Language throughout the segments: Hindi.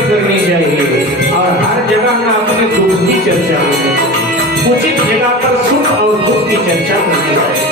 करनी चाहिए और हर जगह ना अपने दुख की चर्चा होनी चाहिए। उचित जगह पर सुख और दुख की चर्चा करनी चाहिए।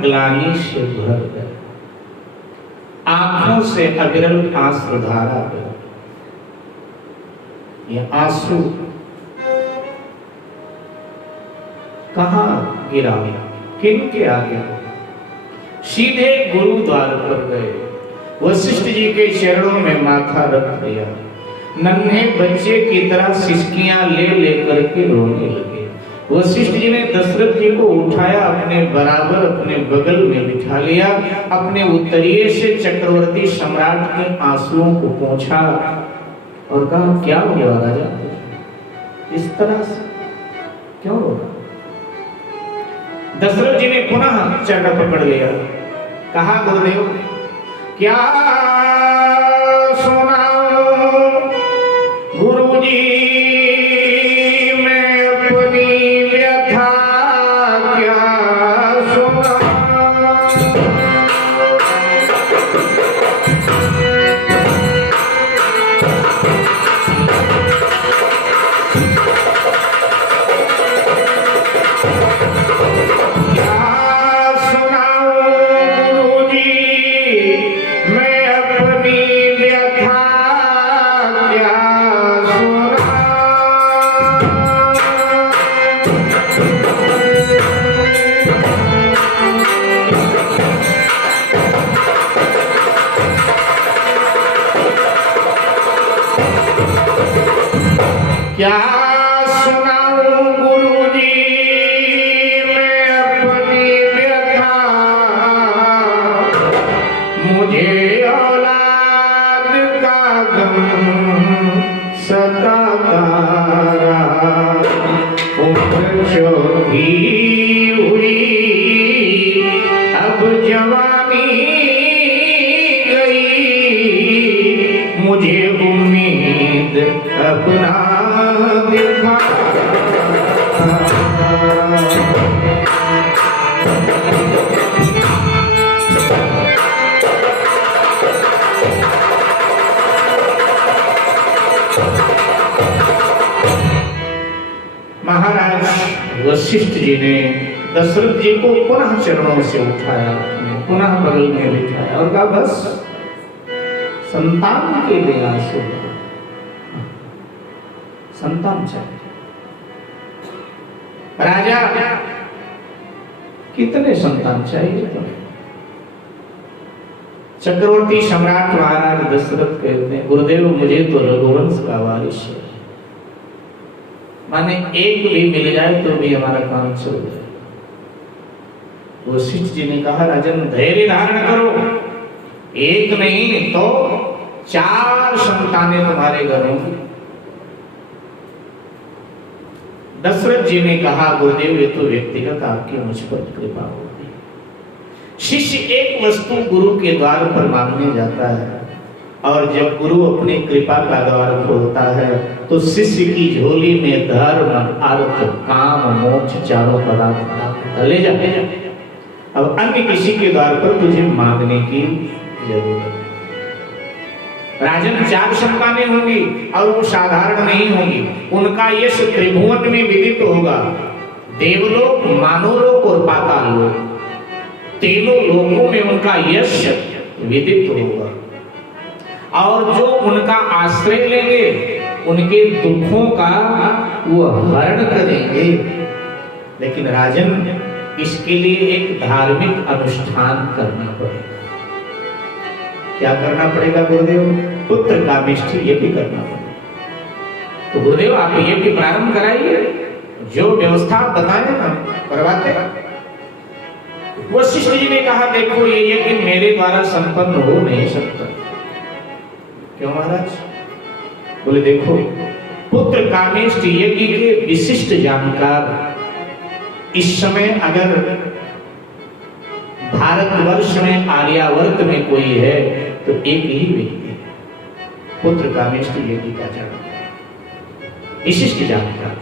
ग्लानि से भर गए, आंखों से अविरल आंसुधारा बहे। ये आंसू कहां गिरा, किनके आगे? सीधे गुरुद्वार पर गए, वशिष्ठ जी के चरणों में माथा रख दिया। नन्हे बच्चे की तरह सिसकियां ले लेकर के रोने लगे। वशिष्ठ जी ने दशरथ जी को उठाया, अपने बराबर अपने बगल में बिठा लिया। अपने उत्तरीय से चक्रवर्ती सम्राट के आंसुओं को पोंछा और कहा, क्या हुआ राजा, इस तरह से क्यों रो? दशरथ जी ने पुनः चक्र पकड़ लिया, कहा, गुरुदेव क्या सुनाऊं गुरुजी, क्या सुनाऊं गुरुजी मैं अपनी व्यथा, मुझे औलाद का गम सताता रहा। उम्र चौथी हुई अब जवानी गई, मुझे उम्मीद अपना महाराज वशिष्ठ जी ने दशरथ जी को पुनः चरणों से उठाया, पुनः बगल में बिठाया और कहा, बस संतान के लिए आंसू, संतान चाहिए। राजा कितने संतान चाहिए तुम्हें? चक्रवर्ती सम्राट महाराज दशरथ कहते हैं, गुरुदेव मुझे तो रघुवंश का वारिस है, माने एक भी मिल जाए तो भी हमारा काम चल जाए। वशिष्ठ जी ने कहा, राजन धैर्य धारण करो, एक नहीं तो 4 संतानें तुम्हारे घर होंगी। दशरथ जी ने कहा, गुरुदेव ये तो व्यक्तिगत आपकी मुझ पर कृपा होगी। शिष्य एक वस्तु गुरु के द्वार पर मांगने जाता है, और जब गुरु अपनी कृपा का द्वार खोलता है तो शिष्य की झोली में धर्म, अर्थ, काम, मोक्ष चारों पदार्थ ले जाते हैं। अब अन्य किसी के द्वार पर तुझे मांगने की जरूरत है। राजन 4 संतानें होंगी और वो साधारण नहीं होंगी, उनका यश त्रिभुवन में विदित होगा। देवलोक, मानवलोक और पाताल लोक, तीनों लोकों में उनका यश विदित होगा, और जो उनका आश्रय लेंगे उनके दुखों का वो हरण करेंगे। लेकिन राजन इसके लिए एक धार्मिक अनुष्ठान करना पड़ेगा। क्या करना पड़ेगा गुरुदेव? पुत्र कामेष्टि यज्ञ करना पड़ेगा। तो गुरुदेव आप यज्ञ प्रारंभ कराइए, जो व्यवस्था बताए ना करवाते। वशिष्ठ जी ने कहा, देखो ये यज्ञ मेरे द्वारा संपन्न हो नहीं सकता। क्यों महाराज? बोले देखो, पुत्र कामेष्टि यज्ञ के विशिष्ट जानकार इस समय अगर भारतवर्ष में आर्यावर्त में कोई है तो एक ही व्यक्ति है, पुत्र कामेष्टि यज्ञ का जानकार, विशिष्ट जानकार,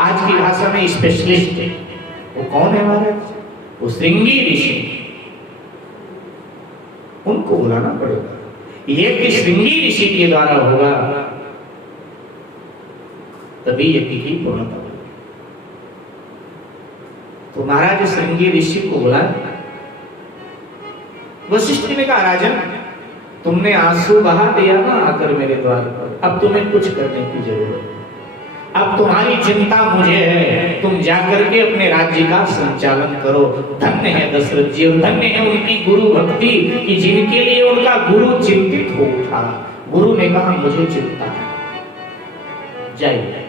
आज की भाषा में स्पेशलिस्ट है। वो कौन है महाराज? वो श्रृंगी ऋषि। उनको बुलाना पड़ेगा। यज्ञ श्रृंगी ऋषि के द्वारा होगा, तभी यज्ञ की पूर्णता होगी। तो महाराज श्रृंगी ऋषि को बुलाया। वशिष्ठ जी ने कहा, राजन तुमने आंसू बहा दिया ना आकर मेरे द्वार पर, अब तुम्हें कुछ करने की जरूरत है। अब तुम्हारी चिंता मुझे है, तुम जाकर के अपने राज्य का संचालन करो। धन्य है दशरथ जी, और धन्य है उनकी गुरु भक्ति कि जिनके लिए उनका गुरु चिंतित हो उठा। गुरु ने कहा, मुझे चिंता है, जाइए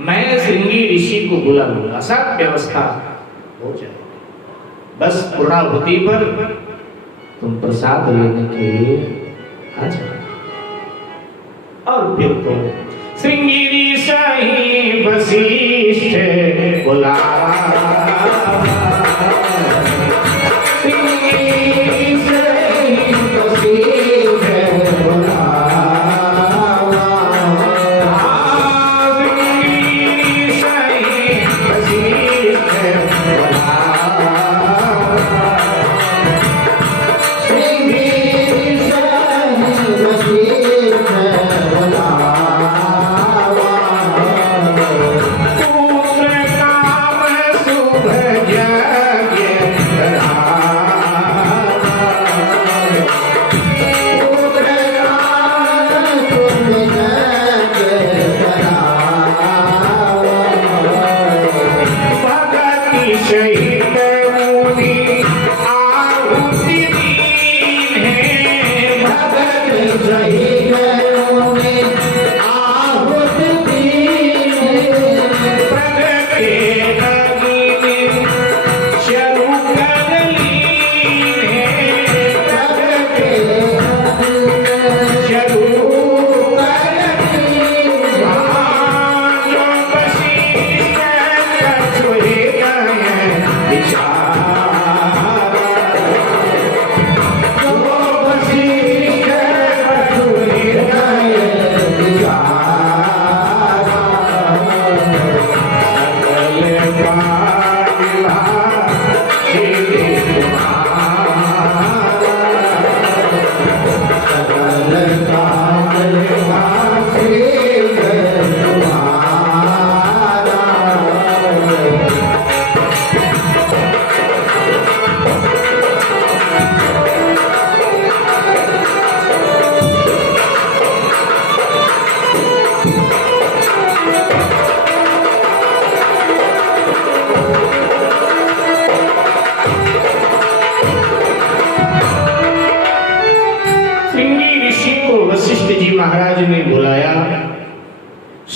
मैं श्रृंगी ऋषि को बुला लूंगा, सब व्यवस्था हो जाएगी। बस पूर्णाहुति पर तुम प्रसाद लेने के लिए आ जाओ। और फिर तो श्रृंगी ऋषि वशिष्ठ बुला,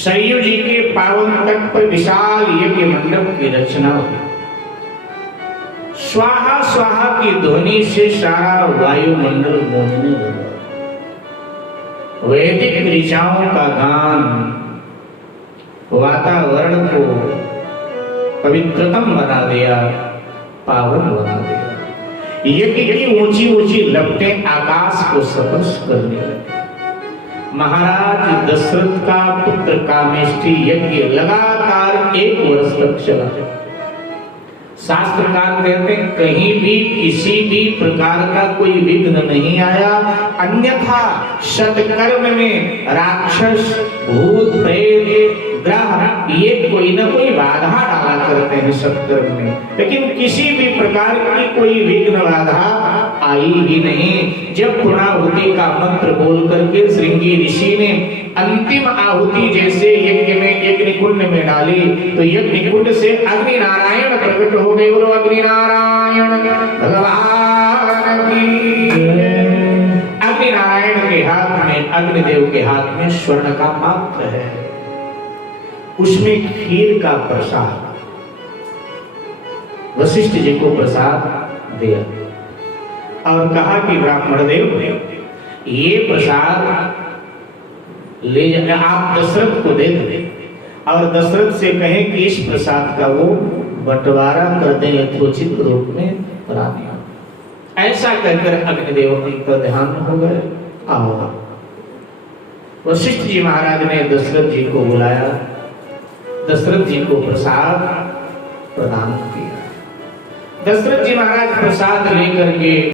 सरयू जी के पावन तट पर विशाल यज्ञ मंडप की रचना हुई। स्वाहा स्वाहा की ध्वनि से सारा वायुमंडल गूंजने लगा। वैदिक ऋचाओं का गान वातावरण को पवित्रतम बना दिया, पावन बना दिया। यज्ञ की ऊंची ऊंची लपटें आकाश को स्पर्श करने लगी। महाराज दशरथ का पुत्र कामेष्ठी यज्ञ लगातार 1 वर्ष तक चला। शास्त्रकार कहते हैं कहीं भी किसी भी प्रकार का कोई विघ्न नहीं आया, अन्यथा सत्कर्म में राक्षस, भूत, प्रेत, ग्रह ये कोई न कोई बाधा डाला करते हैं सत्कर्म में, लेकिन किसी भी प्रकार की कोई विघ्न बाधा आई ही नहीं। जब पूर्णाहुति का मंत्र बोल करके श्रृंगी ऋषि ने अंतिम आहुति जैसे यज्ञ में यज्ञ कुंड में डाली, तो यज्ञ कुंड से अग्नि नारायण प्रकट हो गए। बोलो अग्नि नारायण भगवान की। अग्नि नारायण के हाथ में, अग्निदेव के हाथ में स्वर्ण का पात्र है, उसमें खीर का प्रसाद वशिष्ठ जी को प्रसाद दिया और कहा कि ब्राह्मण देव ये प्रसाद ले जाए, आप दशरथ को दे दें और दशरथ से कहें कि इस प्रसाद का वो बंटवारा कर दें यथोचित रूप में प्राणी। ऐसा कहकर अग्निदेव अंतर ध्यान हो गए। आओ, वशिष्ठ जी महाराज ने दशरथ जी को बुलाया, दशरथ जी को प्रसाद प्रदान किया। दशरथ जी महाराज प्रसाद लेकर के